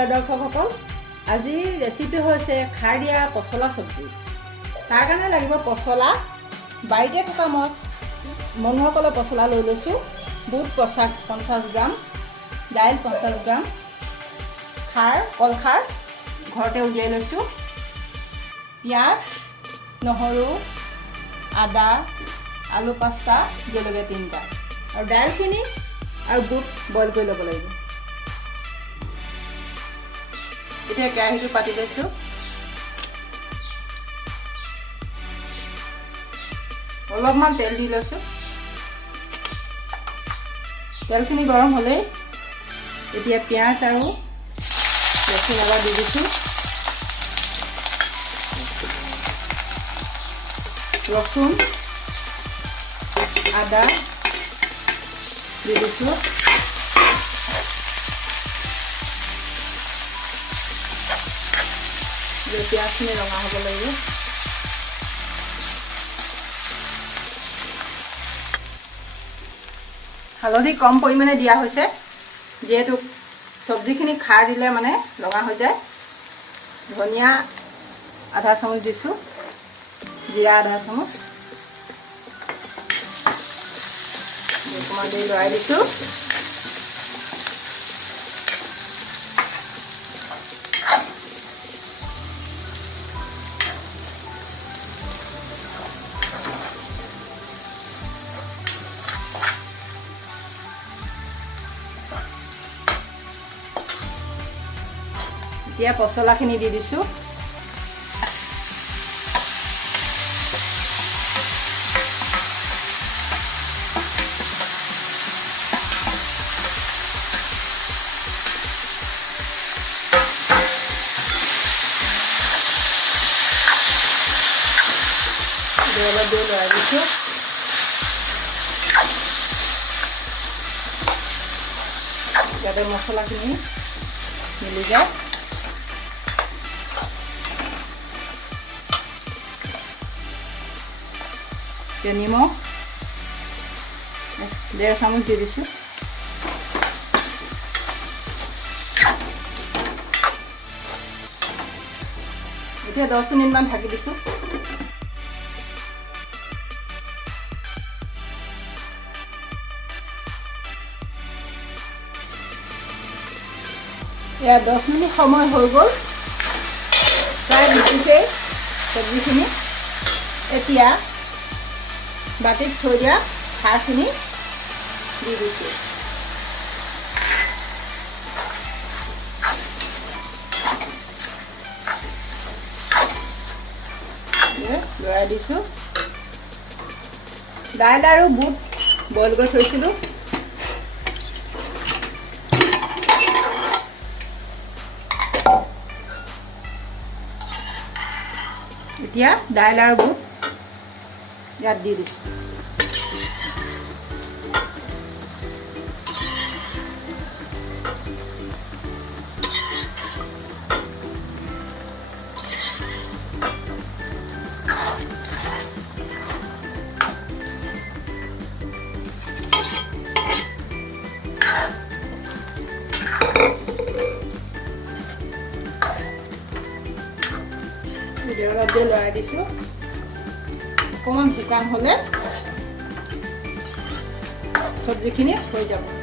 প্ৰিয় দৰ্শকসকল, আজি ৰেচিপি হৈছে খাৰ দিয়া পচলা চব্জি। তাৰ কাৰণে লাগিব পচলা। বাৰীতে থকা মই মনুসকলে পচলা লৈ লৈছোঁ। বুট 50 গ্ৰাম, দাইল 50 গ্ৰাম, খাৰ কলখাৰ ঘৰতে উলিয়াই লৈছোঁ, পিঁয়াজ, নহৰু, আদা, আলু 5টা, জলকীয়া 3টা আৰু দাইলখিনি আৰু বুট বইল কৰি ল'ব লাগিব। এতিয়া কেৰাহীটো পাতি লৈছোঁ। অলপমান তেল দি লৈছোঁ। তেলখিনি গৰম হ'লেই এতিয়া পিঁয়াজ আৰু ৰচুন আদা দি দিছোঁ। ৰচুন আদা দি দিছোঁ। পিঁয়াজখিনি ৰঙা হ'ব লাগিব। হালধি কম পৰিমাণে দিয়া হৈছে, যিহেতু চব্জিখিনি খাৰ দিলে মানে ৰঙা হৈ যায়। ধনিয়া আধা চামুচ দিছোঁ, জিৰা আধা চামুচ, অকণমান দেৰি লৰাই দিছোঁ। এতিয়া পচলাখিনি দি দিছোঁ। অলপ দেৰি লৰাই দিছোঁ। যাতে মছলাখিনি মিলি যায়। নিমখ 1.5 চামুচ দি দিছোঁ। এতিয়া 10 মিনিটমান ঢাকি দিছোঁ। এয়া 10 মিনিট সময় হৈ গ'ল, প্ৰায় দিছেই চব্জিখিনি। এতিয়া বাটিত থৈ দিয়া খাৰখিনি দি দিছোঁ। লৰাই দিছোঁ। দাইল আৰু বুট বইল কৰি থৈছিলোঁ, এতিয়া দাইল আৰু বুট ইয়াত দি দিছোঁ। অলপ দেৰি লৰাই দিছোঁ। অকণমান শুকান হ'লে চব্জিখিনি হৈ যাব।